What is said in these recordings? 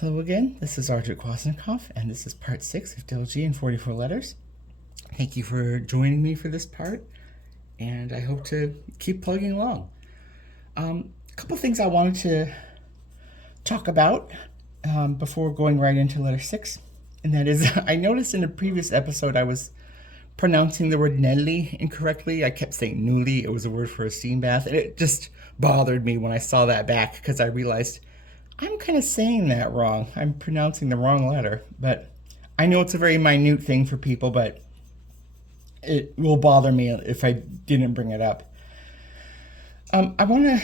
Hello again, this is Artur Kwasnikov, and this is part 6 of Delzhi in 44 letters. Thank you for joining me for this part, and I hope to keep plugging along. A couple things I wanted to talk about before going right into letter 6, and that is I noticed in a previous episode I was pronouncing the word Nelly incorrectly. I kept saying Nuli, it was a word for a steam bath, and it just bothered me when I saw that back because I realized I'm kind of saying that wrong. I'm pronouncing the wrong letter, but I know it's a very minute thing for people, but it will bother me if I didn't bring it up. I want to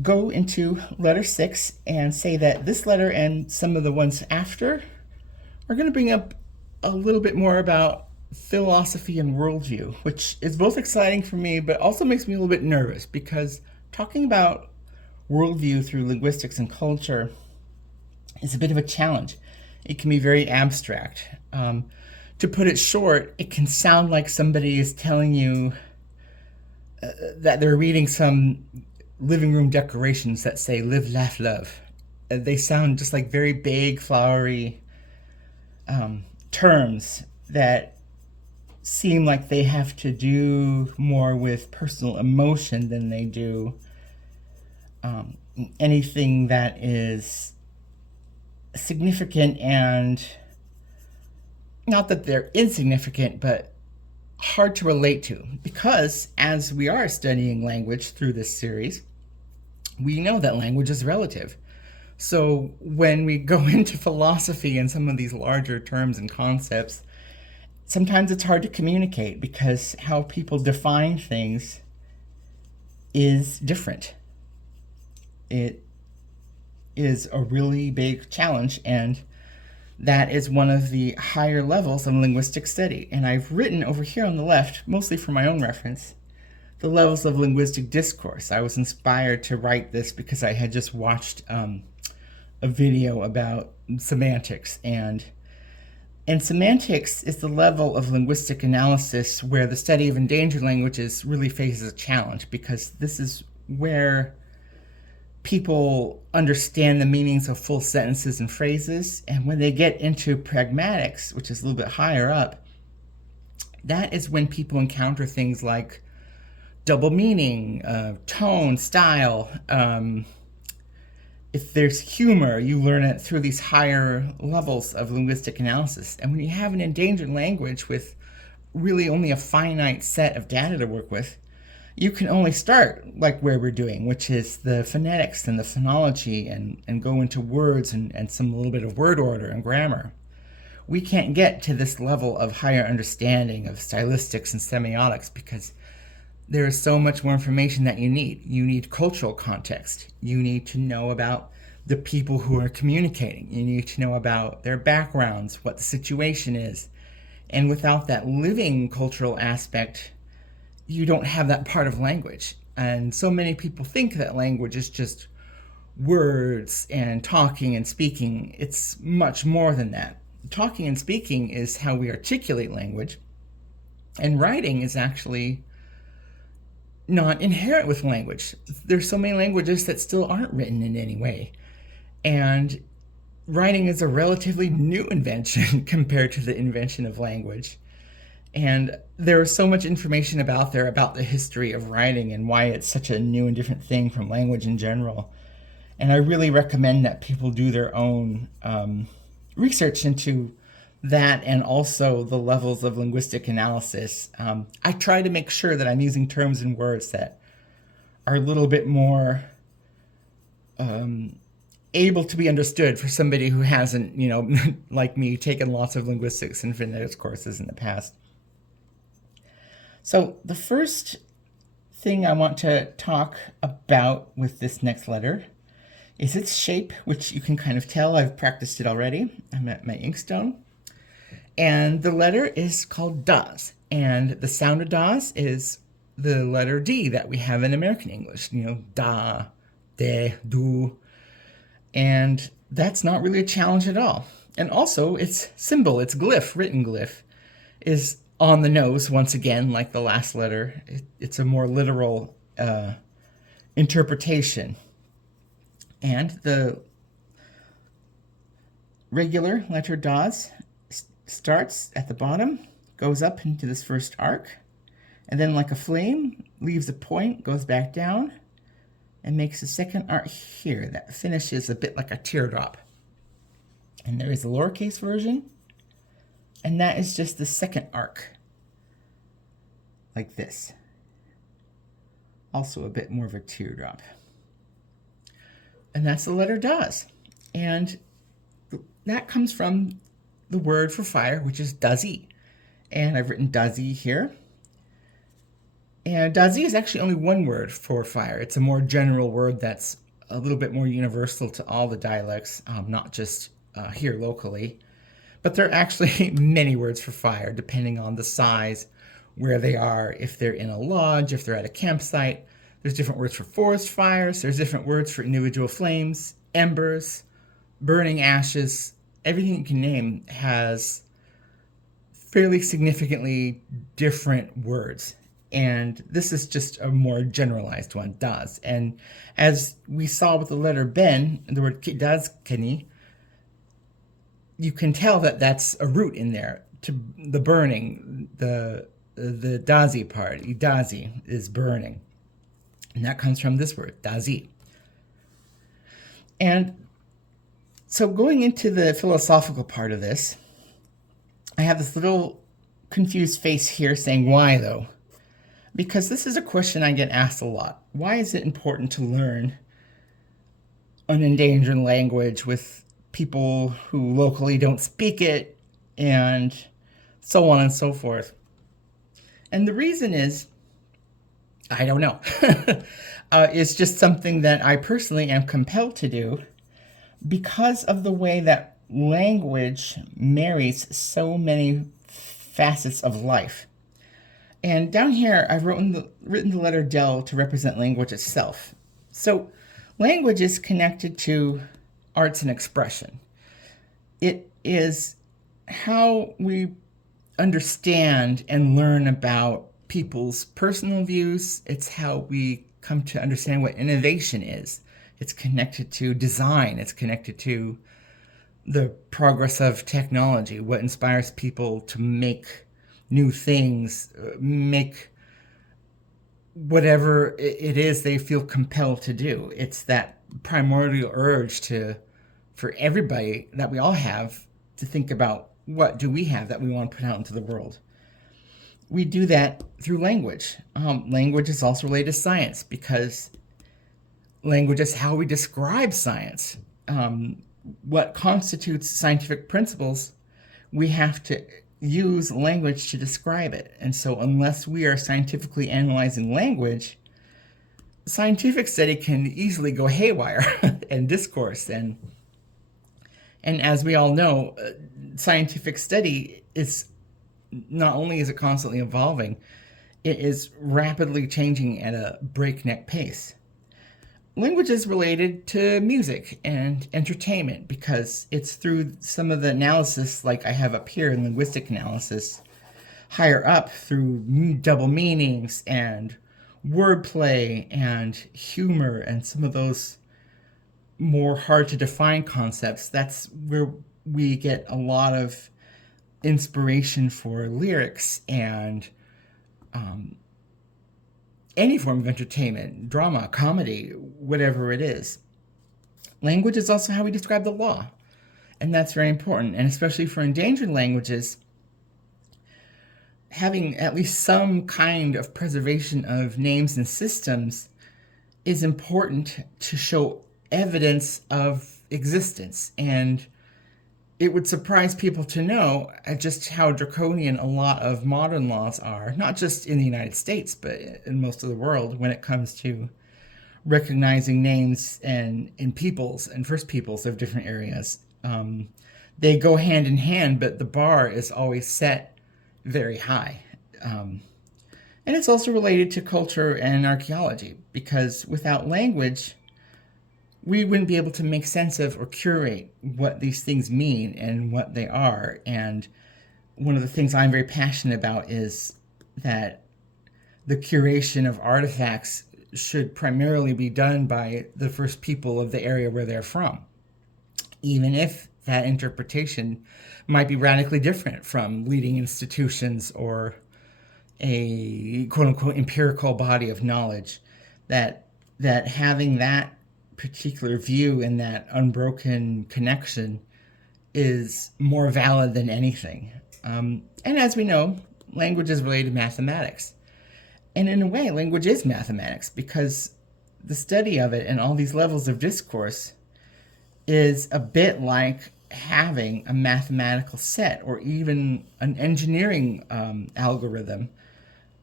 go into letter 6 and say that this letter and some of the ones after are going to bring up a little bit more about philosophy and worldview, which is both exciting for me, but also makes me a little bit nervous because talking about worldview through linguistics and culture is a bit of a challenge. It can be very abstract. To put it short, it can sound like somebody is telling you that they're reading some living room decorations that say live, laugh, love. They sound just like very vague, flowery terms that seem like they have to do more with personal emotion than they do anything that is significant, and not that they're insignificant, but hard to relate to. Because as we are studying language through this series, we know that language is relative. So when we go into philosophy and some of these larger terms and concepts, sometimes it's hard to communicate because how people define things is different. It is a really big challenge, and that is one of the higher levels of linguistic study. And I've written over here on the left, mostly for my own reference, the levels of linguistic discourse. I was inspired to write this because I had just watched a video about semantics, and semantics is the level of linguistic analysis where the study of endangered languages really faces a challenge, because this is where people understand the meanings of full sentences and phrases. And when they get into pragmatics, which is a little bit higher up, that is when people encounter things like double meaning, tone, style. If there's humor, you learn it through these higher levels of linguistic analysis. And when you have an endangered language with really only a finite set of data to work with, you can only start like where we're doing, which is the phonetics and the phonology, and go into words and some little bit of word order and grammar. We can't get to this level of higher understanding of stylistics and semiotics because there is so much more information that you need. You need cultural context. You need to know about the people who are communicating. You need to know about their backgrounds, what the situation is. And without that living cultural aspect, you don't have that part of language. And so many people think that language is just words and talking and speaking. It's much more than that. Talking and speaking is how we articulate language, and writing is actually not inherent with language. There's so many languages that still aren't written in any way. And writing is a relatively new invention compared to the invention of language. And there is so much information about there about the history of writing and why it's such a new and different thing from language in general. And I really recommend that people do their own research into that, and also the levels of linguistic analysis. I try to make sure that I'm using terms and words that are a little bit more able to be understood for somebody who hasn't, like me, taken lots of linguistics and phonetics courses in the past. So the first thing I want to talk about with this next letter is its shape, which you can kind of tell. I've practiced it already. I'm at my inkstone. And the letter is called das. And the sound of das is the letter D that we have in American English. Da, de, do. And that's not really a challenge at all. And also, its symbol, its glyph, written glyph, is on the nose once again, like the last letter. It's a more literal interpretation. And the regular letter Das starts at the bottom, goes up into this first arc, and then like a flame, leaves a point, goes back down, and makes a second arc here that finishes a bit like a teardrop. And there is a lowercase version, and that is just the second arc, like this. Also a bit more of a teardrop. And that's the letter Das. And that comes from the word for fire, which is Delzhi. And I've written Delzhi here. And Delzhi is actually only one word for fire. It's a more general word that's a little bit more universal to all the dialects, not just here locally. But there are actually many words for fire, depending on the size, where they are, if they're in a lodge, if they're at a campsite. There's different words for forest fires. There's different words for individual flames, embers, burning ashes. Everything you can name has fairly significantly different words. And this is just a more generalized one, Das. And as we saw with the letter Ben, the word Das Keni, you can tell that that's a root in there. To the burning, the Dazi part, Idazi, is burning. And that comes from this word, Delzhi. And so going into the philosophical part of this, I have this little confused face here saying, why though? Because this is a question I get asked a lot. Why is it important to learn an endangered language with people who locally don't speak it, and so on and so forth? And the reason is, I don't know. It's just something that I personally am compelled to do because of the way that language marries so many facets of life. And down here, I've written the letter Del to represent language itself. So language is connected to arts and expression. It is how we understand and learn about people's personal views. It's how we come to understand what innovation is. It's connected to design. It's connected to the progress of technology, what inspires people to make new things, make whatever it is they feel compelled to do. It's that primordial urge for everybody that we all have to think about, what do we have that we want to put out into the world? We do that through language. Language is also related to science because language is how we describe science. What constitutes scientific principles, we have to use language to describe it. And so unless we are scientifically analyzing language, scientific study can easily go haywire and discourse. And as we all know, scientific study is not only is it constantly evolving, it is rapidly changing at a breakneck pace. Language is related to music and entertainment because it's through some of the analysis, like I have up here in linguistic analysis, higher up through double meanings and wordplay and humor and some of those more hard to define concepts. That's where we get a lot of inspiration for lyrics and any form of entertainment, drama, comedy, whatever it is. Language is also how we describe the law, and that's very important. And especially for endangered languages, having at least some kind of preservation of names and systems is important to show evidence of existence. And it would surprise people to know just how draconian a lot of modern laws are, not just in the United States, but in most of the world when it comes to recognizing names and peoples and first peoples of different areas. They go hand in hand, but the bar is always set very high. And it's also related to culture and archaeology, because without language, we wouldn't be able to make sense of or curate what these things mean and what they are. And one of the things I'm very passionate about is that the curation of artifacts should primarily be done by the first people of the area where they're from. Even if that interpretation might be radically different from leading institutions or a quote unquote empirical body of knowledge. That having that particular view and that unbroken connection is more valid than anything. And as we know, language is related to mathematics. And in a way, language is mathematics because the study of it and all these levels of discourse is a bit like having a mathematical set or even an engineering algorithm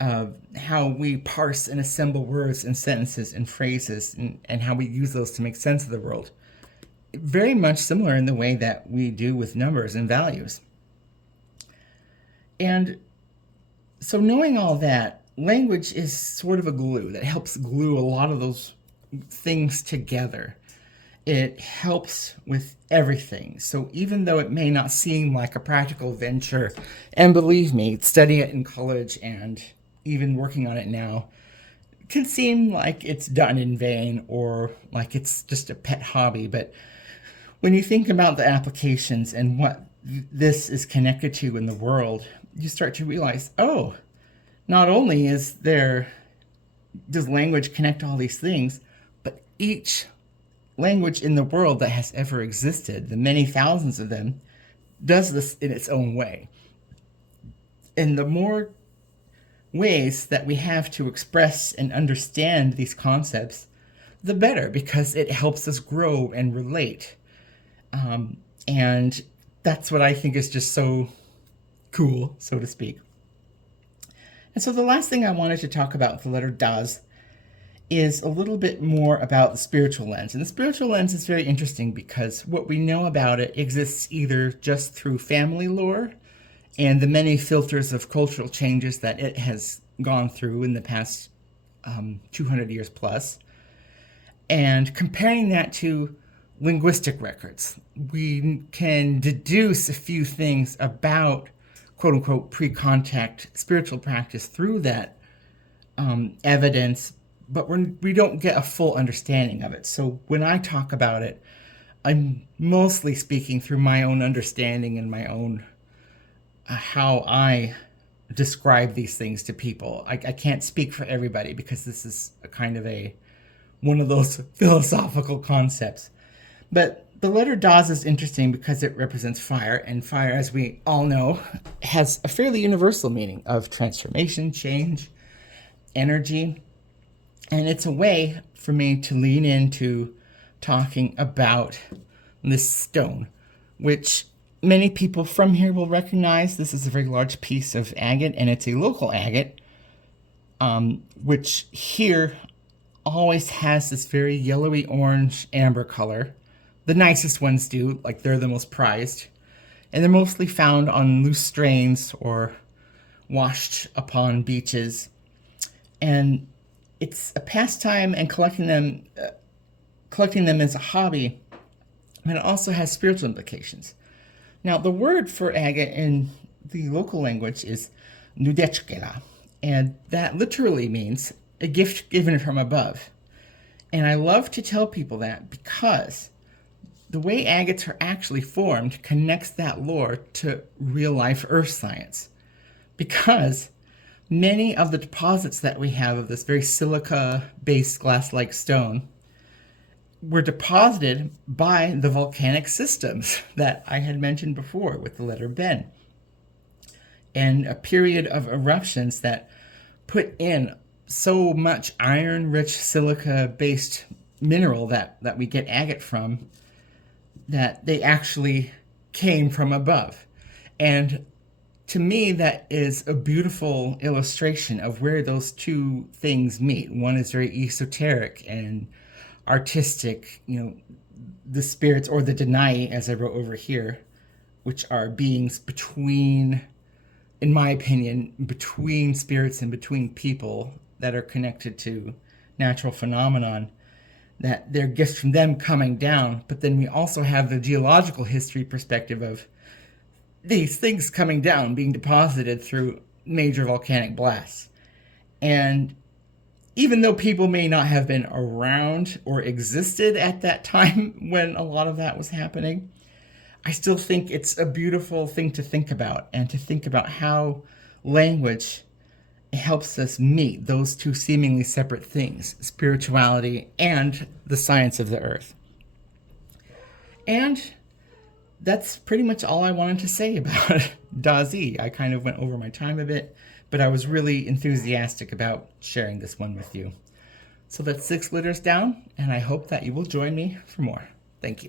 of how we parse and assemble words and sentences and phrases and how we use those to make sense of the world. Very much similar in the way that we do with numbers and values. And so knowing all that, language is sort of a glue that helps glue a lot of those things together. It helps with everything. So even though it may not seem like a practical venture, and believe me, studying it in college and even working on it now can seem like it's done in vain or like it's just a pet hobby. But when you think about the applications and what this is connected to in the world, you start to realize, oh, not only does language connect all these things, but each language in the world that has ever existed, the many thousands of them, does this in its own way. And the more ways that we have to express and understand these concepts, the better, because it helps us grow and relate. And that's what I think is just so cool, so to speak. And so the last thing I wanted to talk about with the letter Das is a little bit more about the spiritual lens. And the spiritual lens is very interesting because what we know about it exists either just through family lore and the many filters of cultural changes that it has gone through in the past 200 years plus. And comparing that to linguistic records, we can deduce a few things about quote unquote pre-contact spiritual practice through that evidence, but we don't get a full understanding of it. So when I talk about it, I'm mostly speaking through my own understanding and my own how I describe these things to people. I can't speak for everybody because this is a kind of one of those philosophical concepts. But the letter Das is interesting because it represents fire, and fire, as we all know, has a fairly universal meaning of transformation, change, energy. And it's a way for me to lean into talking about this stone, which many people from here will recognize. This is a very large piece of agate, and it's a local agate, which here always has this very yellowy orange amber color. The nicest ones do, like they're the most prized. And they're mostly found on loose strains or washed upon beaches. And it's a pastime, and collecting them as a hobby, but it also has spiritual implications. Now, the word for agate in the local language is nudechkela, and that literally means a gift given from above. And I love to tell people that because the way agates are actually formed connects that lore to real-life earth science. Because many of the deposits that we have of this very silica-based glass-like stone were deposited by the volcanic systems that I had mentioned before with the letter Ben. And a period of eruptions that put in so much iron-rich silica-based mineral that we get agate from, that they actually came from above. And to me, that is a beautiful illustration of where those two things meet. One is very esoteric and artistic, the spirits, or the Denai, as I wrote over here, which are beings between, in my opinion, between spirits and between people that are connected to natural phenomenon, that they're gifts from them coming down. But then we also have the geological history perspective of these things coming down, being deposited through major volcanic blasts. And even though people may not have been around or existed at that time when a lot of that was happening, I still think it's a beautiful thing to think about, and to think about how language helps us meet those two seemingly separate things, spirituality and the science of the earth. And that's pretty much all I wanted to say about Delzhi. I kind of went over my time a bit, but I was really enthusiastic about sharing this one with you. So that's 6 letters down, and I hope that you will join me for more. Thank you.